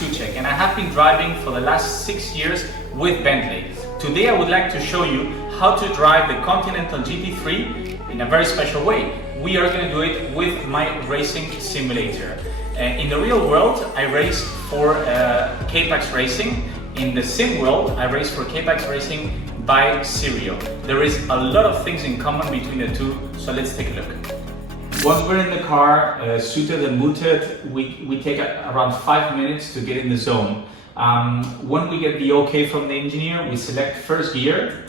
Suchek and I have been driving for the last 6 years with Bentley. Today I would like to show you how to drive the Continental GT3 in a very special way. We are going to do it with my racing simulator. In the real world I race for Gearbox Racing. In the sim world I race for Gearbox Racing by Serio. There is a lot of things in common between the two, so let's take a look. Once we're in the car, suited and booted, we take around 5 minutes to get in the zone. When we get the okay from the engineer, we select first gear,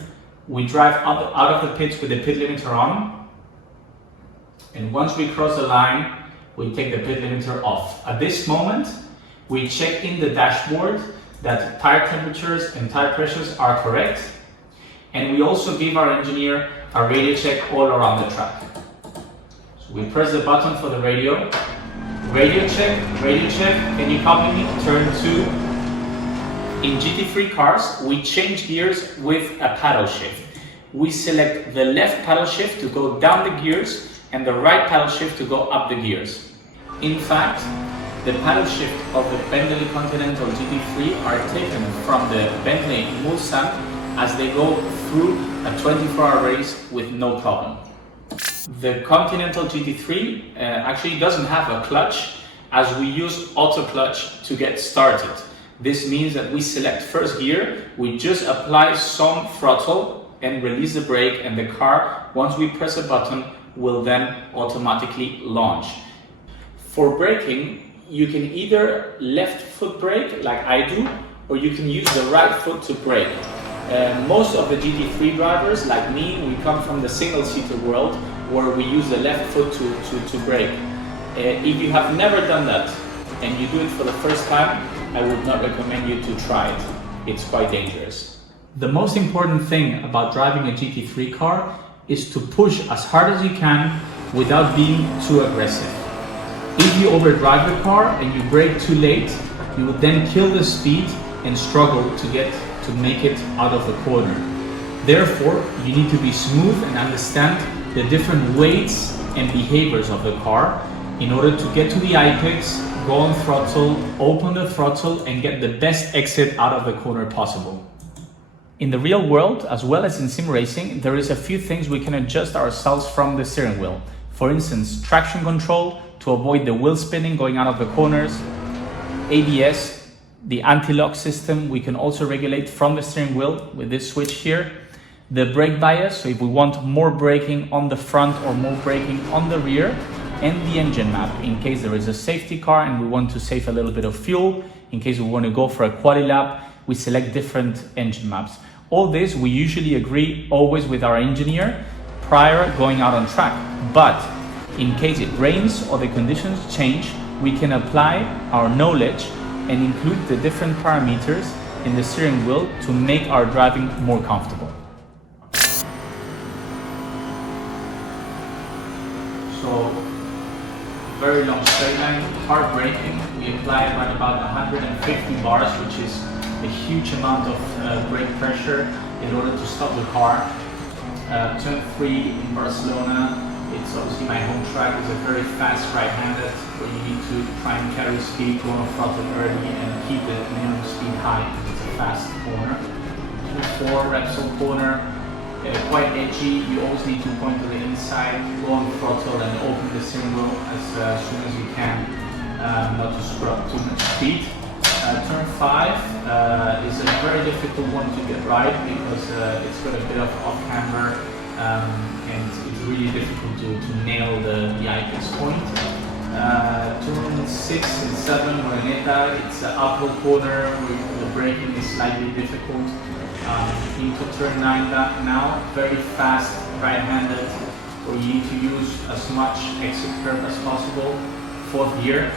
we drive out of the pits with the pit limiter on, and once we cross the line, we take the pit limiter off. At this moment, we check in the dashboard that tire temperatures and tire pressures are correct, and we also give our engineer a radio check all around the track. We press the button for the radio. Radio check, can you copy me? Turn 2. In GT3 cars, we change gears with a paddle shift. We select the left paddle shift to go down the gears and the right paddle shift to go up the gears. In fact, the paddle shift of the Bentley Continental GT3 are taken from the Bentley Mulsanne as they go through a 24-hour race with no problem. The Continental GT3 actually doesn't have a clutch, as we use auto clutch to get started. This means that we select first gear, we just apply some throttle and release the brake, and the car, once we press a button, will then automatically launch. For braking, you can either left foot brake like I do, or you can use the right foot to brake. Most of the GT3 drivers, like me, we come from the single-seater world where we use the left foot to brake. If you have never done that and you do it for the first time, I would not recommend you to try it. It's quite dangerous. The most important thing about driving a GT3 car is to push as hard as you can without being too aggressive. If you overdrive the car and you brake too late, you would then kill the speed and struggle to make it out of the corner. Therefore, you need to be smooth and understand the different weights and behaviors of the car in order to get to the apex, go on throttle, open the throttle, and get the best exit out of the corner possible. In the real world, as well as in sim racing, there is a few things we can adjust ourselves from the steering wheel. For instance, traction control to avoid the wheel spinning going out of the corners, ABS, the anti-lock system we can also regulate from the steering wheel with this switch here. The brake bias, so if we want more braking on the front or more braking on the rear, and the engine map in case there is a safety car and we want to save a little bit of fuel. In case we want to go for a quali lap, we select different engine maps. All this we usually agree always with our engineer prior going out on track. But in case it rains or the conditions change, we can apply our knowledge and include the different parameters in the steering wheel to make our driving more comfortable. So, very long straight line, hard braking. We apply around about 150 bars, which is a huge amount of brake pressure in order to stop the car. Turn 3 in Barcelona. It's obviously my home track. It's a very fast right-handed where you need to try and carry speed, go on throttle early and keep the minimum speed high because it's a fast corner. 2-4 Repsol corner, quite edgy. You always need to point to the inside, go on throttle and open the steering wheel as soon as you can, not to screw up too much speed. Turn 5 is a very difficult one to get right because it's got a bit of off-camber and it's really difficult to nail the apex point. Turn 6 and 7, Moreneta, it's an uphill corner where the braking is slightly difficult. Into turn 9 now, very fast right-handed, where you need to use as much exit curve as possible. 4th gear.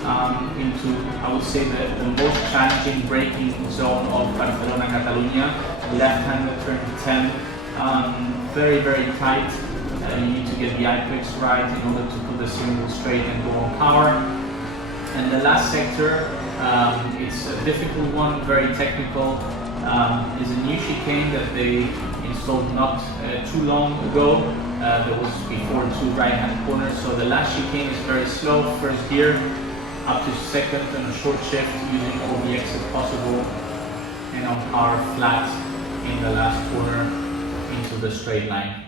Into, I would say, the most challenging braking zone of Barcelona, Catalunya. Left-handed turn 10, very tight. You need to get the apex right in order to put the steering wheel straight and go on power. And the last sector, it's a difficult one, very technical. Is a new chicane that they installed not too long ago. There was before 2 right-hand corners, so the last chicane is very slow. First gear, up to second on a short shift using all the exit possible, and on power flat in the last corner into the straight line.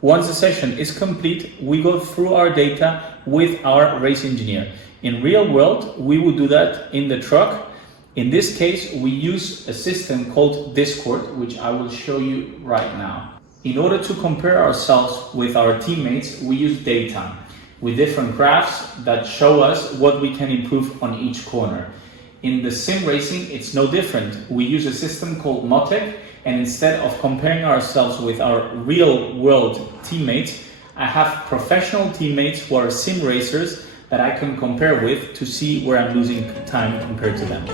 Once the session is complete, we go through our data with our race engineer. In real world, we would do that in the truck. In this case, we use a system called Discord, which I will show you right now. In order to compare ourselves with our teammates, we use data with different graphs that show us what we can improve on each corner. In the sim racing, it's no different. We use a system called Motec, and instead of comparing ourselves with our real world teammates, I have professional teammates who are sim racers that I can compare with to see where I'm losing time compared to them.